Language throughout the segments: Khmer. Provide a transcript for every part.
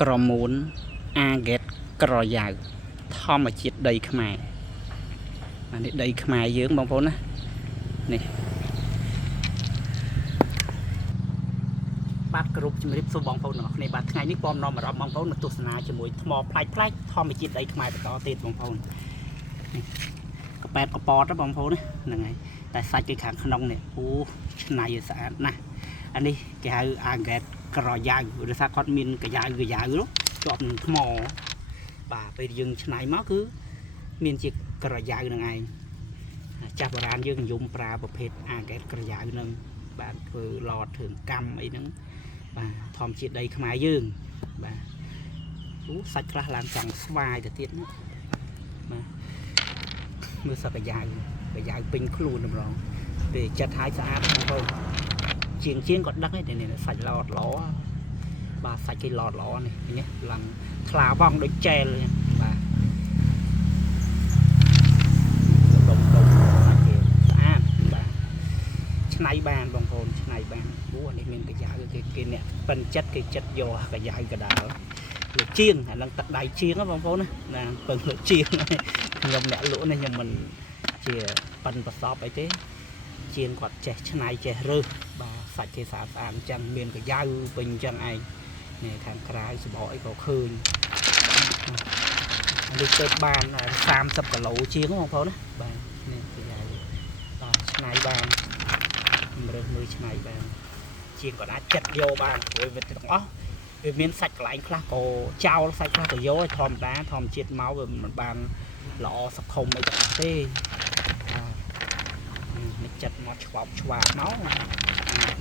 ក្រមូនអាហ្គេតក្រយ៉ាវធម្មជាតិដីខ្មែរនេះដីខ្មែរយើងបងប្អូនណានេះបាទគ្រប់ជំរាបសួរបងប្អូនទាំងអស់គ្នាបាទថ្ងៃនេះពំនាំអារម្មណ៍បងប្អូនមកទស្សនាជាមួយថ្មប្លែកធម្មជាតិដីខ្មែរបន្តទៀតបងប្អូនកប៉ែតកប៉តណាបងប្អូនហ្នឹងហើយតែសាច់គឺខាងក្នុងនេះអូឆ្នៃឲ្យស្អាតណាស់អានេះគេហៅអាហ្គេតក្រយ៉ាវឬថាគាត់មានកាយ៉ាវនោះជាប់នឹងថ្មបាទពេលយើងឆ្នៃមកគឺមានជាក្រយ៉ាវនឹងឯងចាស់បុរាណយើងនិយមប្រើប្រភេទអាហ្គេតក្រយ៉ាវនឹងបាទធ្វើឡតធ្វើកម្មអីហ្នឹងបាទធម្មជាតិដីខ្មែរយើងបាទអូសាច់ខ្លះឡើងចង់ស្វាយទៅទៀតណាបាទមើលសកាយ៉ាវពេញខ្លួនម្ដងពេលចិត្តហើយស្អាតបងប្អូនជាងគាត់ដឹកឯនេះសាច់ឡតល្អបាទសាច់គេឡតល្អនេះឡើងថ្លាវងដូចចែលបាទដុំសាច់គេស្អាតបាទឆ្នៃបានបងប្អូនឆ្នៃបានអូនេះមានកាយ៉ាវគេអ្នកប៉ិនចិត្តគេចិត្តយកកាយ៉ាវកដាលលើជាងអាឡើងទឹកដៃជាងបងប្អូនណាពឹងលើជាងខ្ញុំអ្នកលក់នេះខ្ញុំមិនជាប៉ិនប្រសពអីទេជាងគាត់ចេះឆ្នៃចេះរើសបាទសាច់គេស្អាតអញ្ចឹងមានកាយ៉ាវពេញអញ្ចឹងឯងនេះខាងក្រៅសបកអីក៏ឃើញនេះទៅបាន30គីឡូជាងបងប្អូនណាបាទនេះកាយ៉ាវបាទឆ្នៃបានរើសមើលឆ្នៃបានជាងក៏អាចចិត្តយកបានព្រោះវាទាំងអស់វាមានសាច់កន្លែងខ្លះក៏ចោលសាច់ខ្លះក៏យកឲ្យធម្មតាធម្មជាតិមកវាមិនបានល្អសង្គមអីទាំងអស់ទេនេះចិត្តមកឆ្វាបមក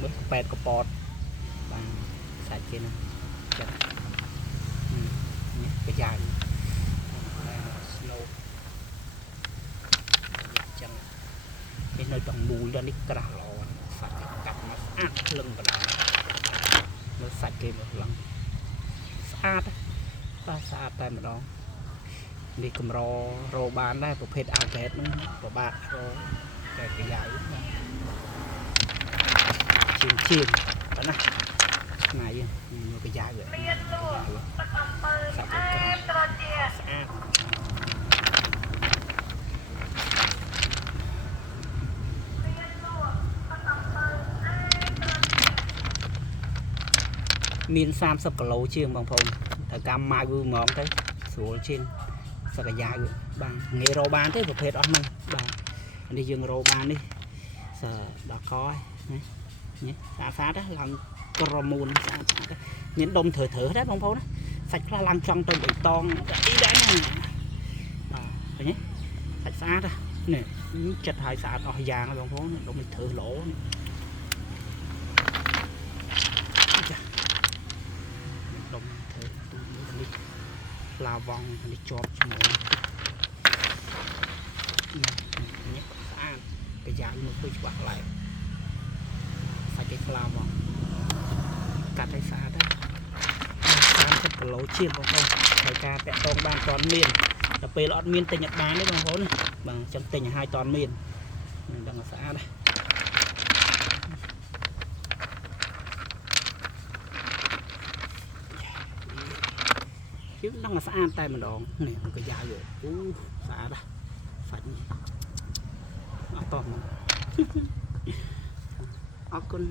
មើលប៉ែតកប៉តបាទសាច់គេណាចិត្តនេះកាយ៉ាវស្នូចឹងនេះនៅក្នុងមូលដល់នេះក្រាស់ល្អសាច់កាត់មកស្អាតភ្លឹងបណ្ដោយមើលសាច់គេមើលឡើងស្អាតបាទស្អាតតែម្ដងនេះកម្ររកបានដែរប្រភេទអាហ្គេតហ្នឹងពិបាករកតែកាយ៉ាវជាងបាទណាឆ្នៃមើលកាយ៉ាវសាច់ក្រស្អាតមាន30គីឡូជាងបងប្អូនត្រូវកម្មម៉ៅហ្មងទៅស្រួលជាងសកាយ៉ាវបាទងាយរកបានទេប្រភេទអស់ហ្នឹងបាទនេះយើងរកបាននេះដល់កហើយនេះស្អាតឡើងក្រមូនស្អាតមានដុំធើដែរបងប្អូនណាសាច់ខ្លះឡើងចង់ទៅបៃតងអីដែរហ្នឹងបាទឃើញទេសាច់ស្អាតនេះចិត្តហើយស្អាតអស់យ៉ាងបងប្អូនដុំនេះធើល្អដុំធើនេះឡាវងនេះជាប់ឈ្មោះនេះស្អាតកាយ៉ាវមើលឃើញច្បាស់ឡែកសាច់គេខ្លាវងកាត់ឲ្យស្អាតដែរ30គីឡូជាងបងប្អូនហើយការតាក់ទងបានតន់មានដល់ពេលអត់មានទិញអត់បានទេបងប្អូនបាទចឹងទិញឲ្យតន់មាននឹងដឹងស្អាតដែរយើងដឹងស្អាតតែម្ដងនេះកាយ៉ាវអូស្អាតណាស់សាច់នេះអត់តោះមកអរគុណ